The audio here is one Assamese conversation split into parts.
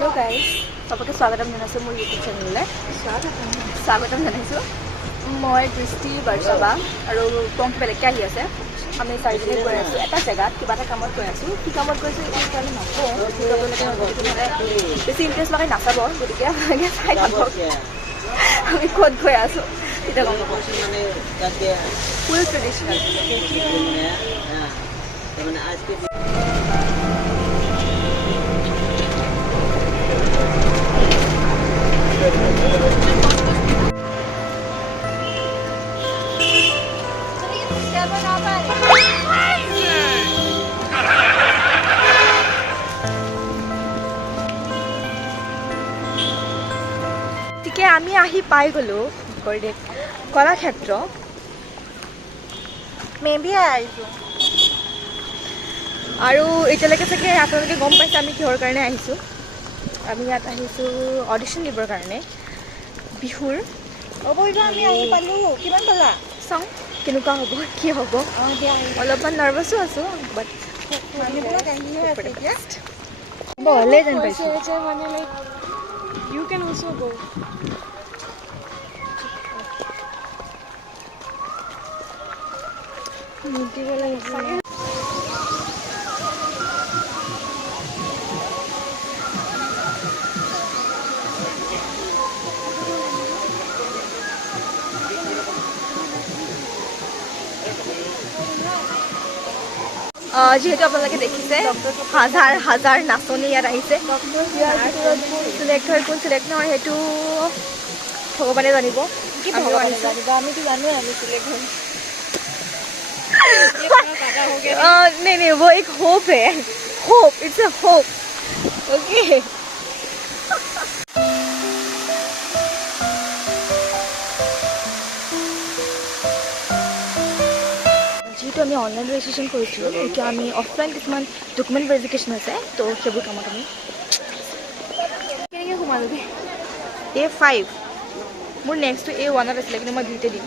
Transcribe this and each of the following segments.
हेलो गाइस सबके स्वागतम जनाइছো মোৰ ইউটিউব চেনেললৈ স্বাগতম জনাইছো মই দৃষ্টি বৰ্ষবা আৰু পংক বেলেগকৈ আহি আছে আমি চাৰিজনে গৈ আছোঁ এটা জেগাত কিবা এটা কামত গৈ আছোঁ কি কামত গৈছোঁ এই কাৰণে নকওঁ বেছি ইণ্টাৰেষ্ট লগাই নাচাব গতিকে আপোনালোকে চাই থাকক আমি ক'ত গৈ আছোঁ তেতিয়া গম পাব ফুল ট্ৰেডিশ্যনেল গতিকে আমি আহি পাই গ'লোঁ কলাক্ষেত্ৰ মেবি আহিছোঁ আৰু এতিয়ালৈকে চাগে আপোনালোকে গম পাইছে আমি কিহৰ কাৰণে আহিছোঁ আমি ইয়াত আহিছোঁ অডিশ্যন দিবৰ কাৰণে বিহুৰ অৱশ্যে আমি আহি পালোঁ কিমান পালা চাওঁ কেনেকুৱা হ'ব কি হ'ব অলপমান নাৰ্ভাছো আছোঁ বাট ভালে যেন পাইছোঁ মানে লাইক ইউ কেন অলছ' গ' যিহেতু আপোনালোকে দেখিছে হাজাৰ হাজাৰ নাচনি ইয়াত আহিছে চিলেক্ট হয় কোন চিলেক্ট নহয় সেইটো ভগৱানে জানিব আমিতো জানোৱে আমি চিলেক্ট হয় नहीं नहीं वो एक होप है hope it's a hope okay যেহেতু আমি অনলাইন ৰেজিষ্ট্ৰেশ্যন কৰিছিলোঁ এতিয়া আমি অফলাইন কিছুমান ডকুমেণ্ট ভেৰিফিকেশ্যন আছে তো সেইবোৰ কামত আমি কেনেকৈ সোমালোগৈ A5 মোৰ নেক্সটটো A1ত আছিলে কিন্তু মই দুইতে দিম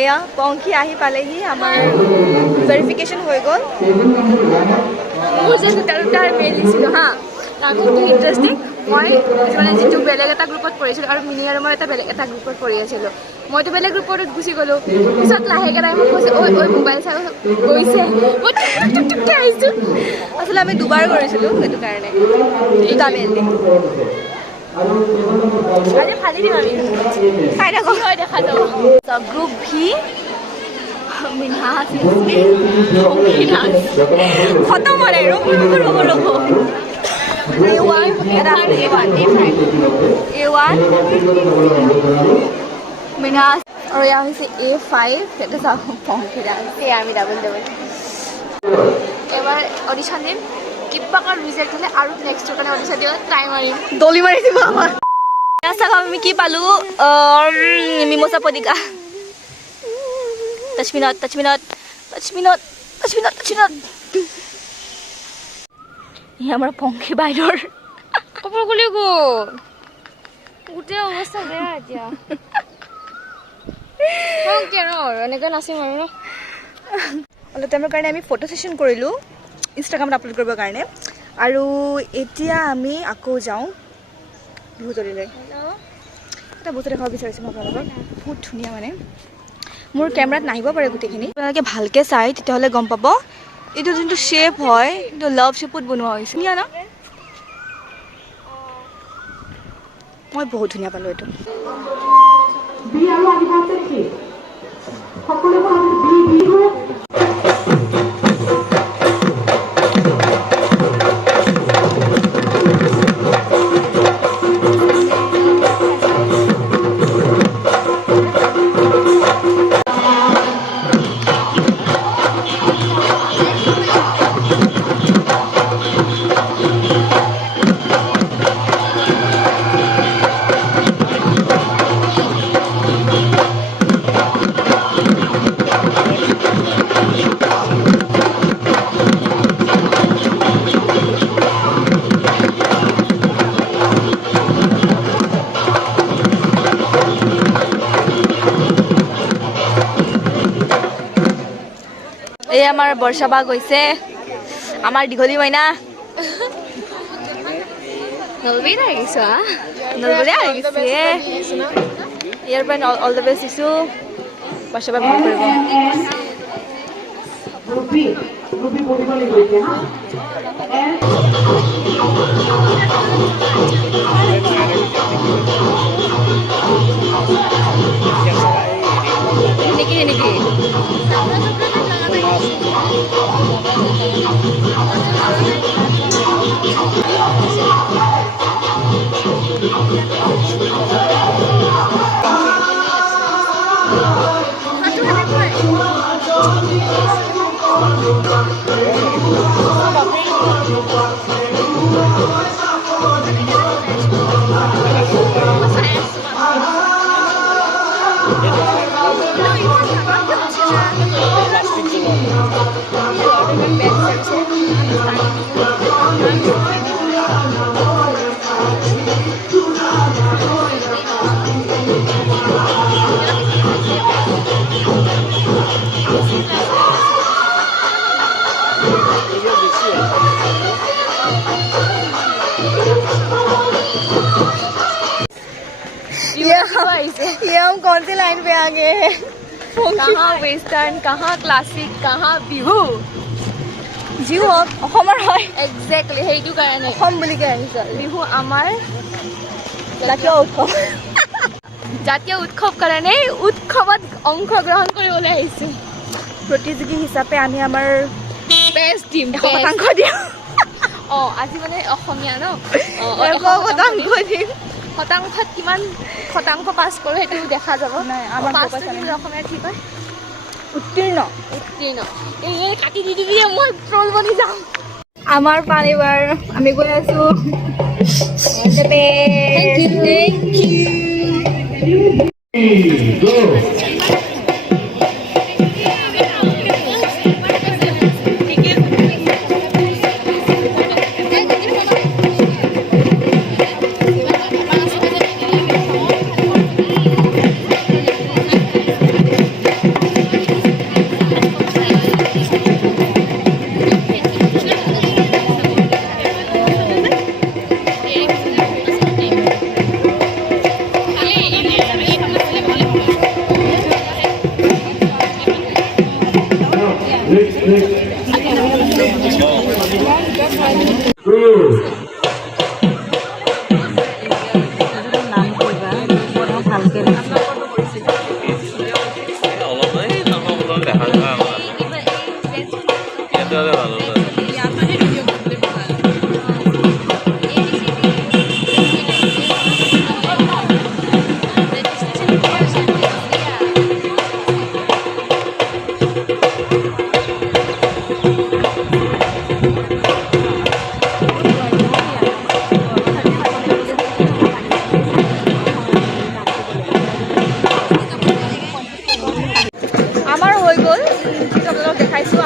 এয়া পংখী আহি পালেহি আমাৰ ভেৰিফিকেশ্যন হৈ গ'ল মোৰ যে দুটা মেইল দিছিলোঁ হা তাকো ইণ্টাৰেষ্টিং মই মানে যিটো বেলেগ এটা গ্ৰুপত কৰিছিলোঁ আৰু মিনি আৰু মই এটা বেলেগ এটা গ্ৰুপত কৰি আছিলোঁ মইতো বেলেগ গ্ৰুপত গুচি গ'লোঁ পিছত লাহেকৈ তাই মোক কৈছে ঐ ঐ মোবাইল চাই গৈছে মই টুকটুককৈ আহিছোঁ আচলতে আমি দুবাৰ কৰিছিলোঁ সেইটো কাৰণে দুটা মেইল দি আৰে ফালি দিম আমি চাই থাকক হয় দেখা যাব গ্ৰুপ ভি মিনহাস ইয়াসমিন খতম হয় নাই ৰ'ব A1 এটা A1 A1 মিনহাস আৰু এয়া হৈছে A5 সেইটো চাওক পংখিৰা এয়া আমি ডাবল এবাৰ অডিশ্যন দিম কিবা ৰিজাল্ট হ'লে আৰু নেক্সটৰ কাৰণে অডিশ্যন দিব ট্ৰাই মাৰিম দলি মাৰি দিব আমাৰ চাওক আমি কি পালোঁ মিমোছা পদিকা টাচমিনত ই আমাৰ পংখী বাইদেউৰ কাপোৰ খুলি গ'ল গোটেই অৱস্থা বেয়া এতিয়া এনেকৈ নাচিম আৰু ন অলপ টাইমৰ কাৰণে আমি ফটো ছেশ্যন কৰিলোঁ ইনষ্টাগ্ৰামত আপলোড কৰিবৰ কাৰণে আৰু এতিয়া আমি আকৌ যাওঁ বিহুতলীলৈ এটা বস্তু দেখাব বিচাৰিছোঁ মই আপোনালোকক বহুত ধুনীয়া মানে মোৰ কেমেৰাত নাহিব পাৰে গোটেইখিনি আপোনালোকে ভালকৈ চাই তেতিয়াহ'লে গম পাব এইটো যোনটো শ্বেপ হয় এইটো লাভ শ্বেপত বনোৱা হৈছে ধুনীয়া ন মই বহুত ধুনীয়া পালোঁ এইটো এই আমাৰ বৰ্ষাবা গৈছে আমাৰ দীঘলী মইনা নলবেইৰা আহিছো নলবেইৰা আহিছে ইয়াৰ পৰা অল দ্য বেষ্ট দিছো বৰ্ষাবা ভাল কৰিব নেকি নেকি ये हम कौन सी लाइन पे आ गए हैं कहाँ वेस्टार्न कहाँ क्लासिक कहाँ बिहू जिहू অসমৰ হয় এক্সেক্টলি সেইটো কাৰণে অসম বুলি কৈ আহিছে বিহু আমাৰ জাতীয় উৎসৱ কাৰণে উৎসৱত অংশগ্ৰহণ কৰিবলৈ আহিছোঁ প্ৰতিযোগী হিচাপে আমি আমাৰ বেষ্ট টিম 100% দিম আজি মানে অসমীয়া ন 100% দিম শতাংশত কিমান শতাংশ পাছ কৰোঁ সেইটো দেখা যাব অসমীয়া ঠিক হয় উত্তীৰ্ণ এই কাটি দি দিবি মই ট্ৰল বনি যাম আমাৰ পাৰিবাৰ আমি গৈ আছোঁ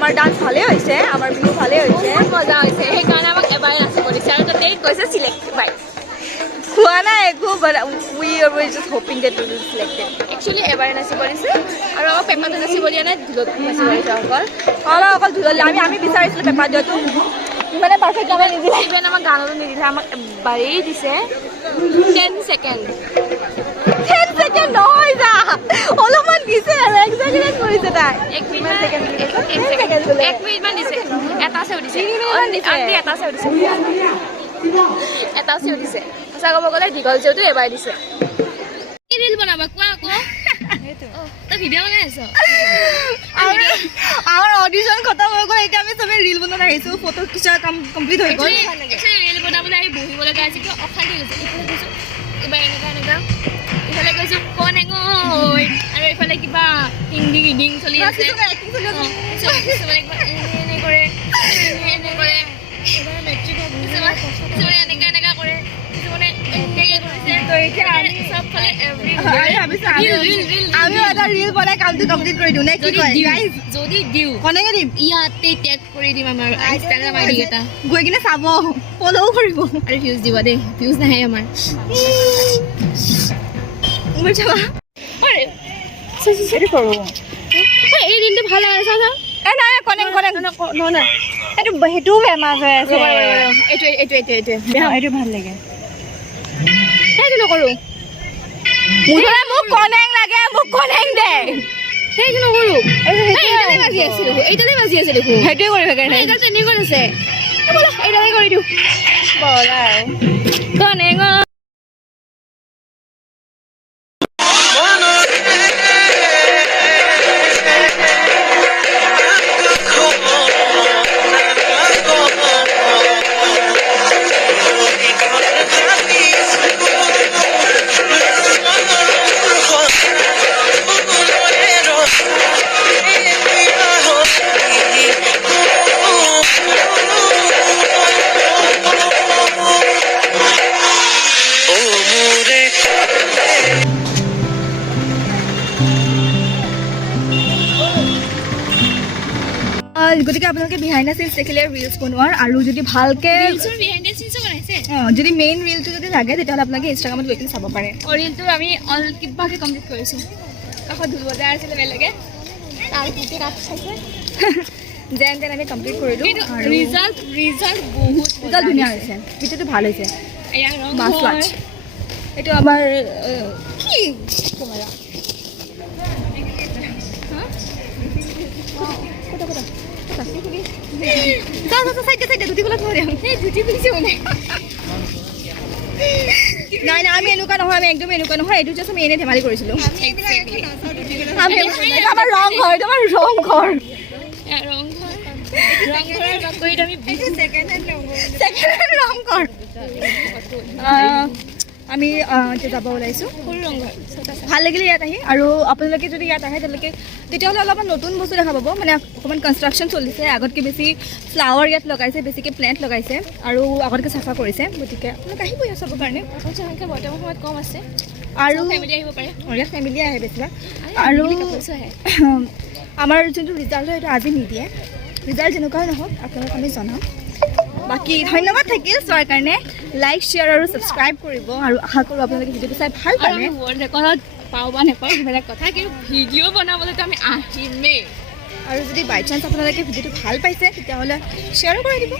আমাৰ ডান্স ভালে হৈছে আমাৰ বিহু ভালে হৈছে মজা হৈছে সেইকাৰণে আমাক এবাৰ নাচিব দিছে আৰু তাতে কৈছে চিলেক্ট বাই খোৱা নাই একো but we are just hoping that we will selected actually এবাৰ নাচিব দিছে আৰু আমাক পেপাৰটো নাচিব দিয়া নাই ধুলত নাচিব দিছে অকল ধুলত আমি বিচাৰিছিলোঁ পেপাৰ দিয়াটো ইমানে পাৰফেক্ট আমাক নিদিলে ইভেন আমাক গানতো নিদিলে আমাক এবাৰেই দিছে 10 ছেকেণ্ড নহয় যা অলপমান দিছে আৰু এক্সাজাৰেট কৰিছে তাই 1 মিনিটমান দিছে এটা চেও দিছে এটা চেও দিছে সঁচা ক'ব গ'লে দীঘল চেওটো এবাৰ দিছে ৰিল বনাবা কোৱা আকৌ তই ভিডিঅ' বনাই আছ আমাৰ অডিশ্যন খতম হৈ গ'ল এতিয়া আমি চবে ৰিল বনাই আহিছোঁ ফটো খিচা কাম কমপ্লিট হৈ গ'ল ৰিল বনাবলৈ আহি বহিব লগা আছে কিয় অশান্তি হৈছে এইবাৰ এনেকুৱা ইফালে কৈছোঁ কোন এঙৈ আৰু এইফালে কিবা হিন্দী ৰিডিং চলি আছে এনে কৰে এনেকা কৰে ৰিল বনাই কামটো কমপ্লিট কৰি দিওঁ নে কি কয় গাইজ যদি দিওঁ কেনেকৈ দিম ইয়াতে টেগ কৰি দিম আমাৰ ইনষ্টাগ্ৰাম আইডি এটা গৈ কিনে চাব ফ'ল' কৰিব আৰু ভিউজ দিব দেই ভিউজ নাহে আমাৰ এই দিনটো ভাল লাগে চা এ নাই কনেং নহয় সেইটোও ফেমাছ হৈ আছে এইটো ভাল লাগে সেইটো নকৰোঁ মোক কনেং লাগে মোক কনেং দে সেইটো নকৰোঁ এইডালে বাজি আছে দেখোন সেইটোৱে কৰিব কাৰণে এইডাল ট্ৰেইনিং কৰিছে এইডালে কৰি দিওঁ বলা কনেং গতিকে আপোনালোকে বিহাইণ্ড দ্য চিনছ দেখিলে ৰিলছ বনোৱাৰ আৰু যদি ভালকৈ যদি মেইন ৰিলটো যদি লাগে তেতিয়াহ'লে আপোনালোকে ইনষ্টাগ্ৰামত গৈ কিনে চাব পাৰে ৰিলটো আমি কিবাকৈ কমপ্লিট কৰিছোঁ কাষত ঢোল বজাই আছিলে বেলেগে তাৰ গোটেই কাট খাইছে যেন তেন আমি কমপ্লিট কৰিলোঁ ৰিজাল্ট বহুত ধুনীয়া হৈছে ভিডিঅ'টো ভাল হৈছে মাছ লাঞ্চ এইটো আমাৰ কি কেমেৰা নাই আমি এনেকুৱা নহয় আমি একদম এনেকুৱা নহয় এইটো জাষ্ট আমি এনেই ধেমালি কৰিছিলোঁ আমাৰ ৰং ঘৰ আমি এতিয়া যাব ওলাইছোঁ ভাল লাগিলে ইয়াত আহি আৰু আপোনালোকে যদি ইয়াত আহে তেতিয়াহ'লে অলপমান নতুন বস্তু দেখা পাব মানে অকণমান কনষ্ট্ৰাকশ্যন চলিছে আগতকৈ বেছি ফ্লাৱাৰ ইয়াত লগাইছে বেছিকৈ প্লেণ্ট লগাইছে আৰু আগতকৈ চাফা কৰিছে গতিকে আপোনালোকে আহিব ইয়াত চাবৰ কাৰণে সংখ্যা বৰ্তমান সময়ত কম আছে আৰু ফেমিলি আহিব পাৰে ইয়াত ফেমিলি আহে বেছিভাগ আৰু আমাৰ যোনটো ৰিজাল্ট হয় সেইটো আজি নিদিয়ে ৰিজাল্ট যেনেকুৱাই নহওক আপোনালোক আমি জনাম বাকী ধন্যবাদ থাকিল চোৱাৰ কাৰণে লাইক শ্বেয়াৰ আৰু ছাবস্ক্ৰাইব কৰিব আৰু আশা কৰোঁ আপোনালোকে ভিডিঅ'টো চাই ভাল পালে ৱৰ্ল্ড ৰেকৰ্ডত পাওঁ বা নেপাওঁ সেইবিলাক কথা কিন্তু ভিডিঅ' বনাবলৈতো আমি আহিমেই আৰু যদি বাই চান্স আপোনালোকে ভিডিঅ'টো ভাল পাইছে তেতিয়াহ'লে শ্বেয়াৰো কৰি দিব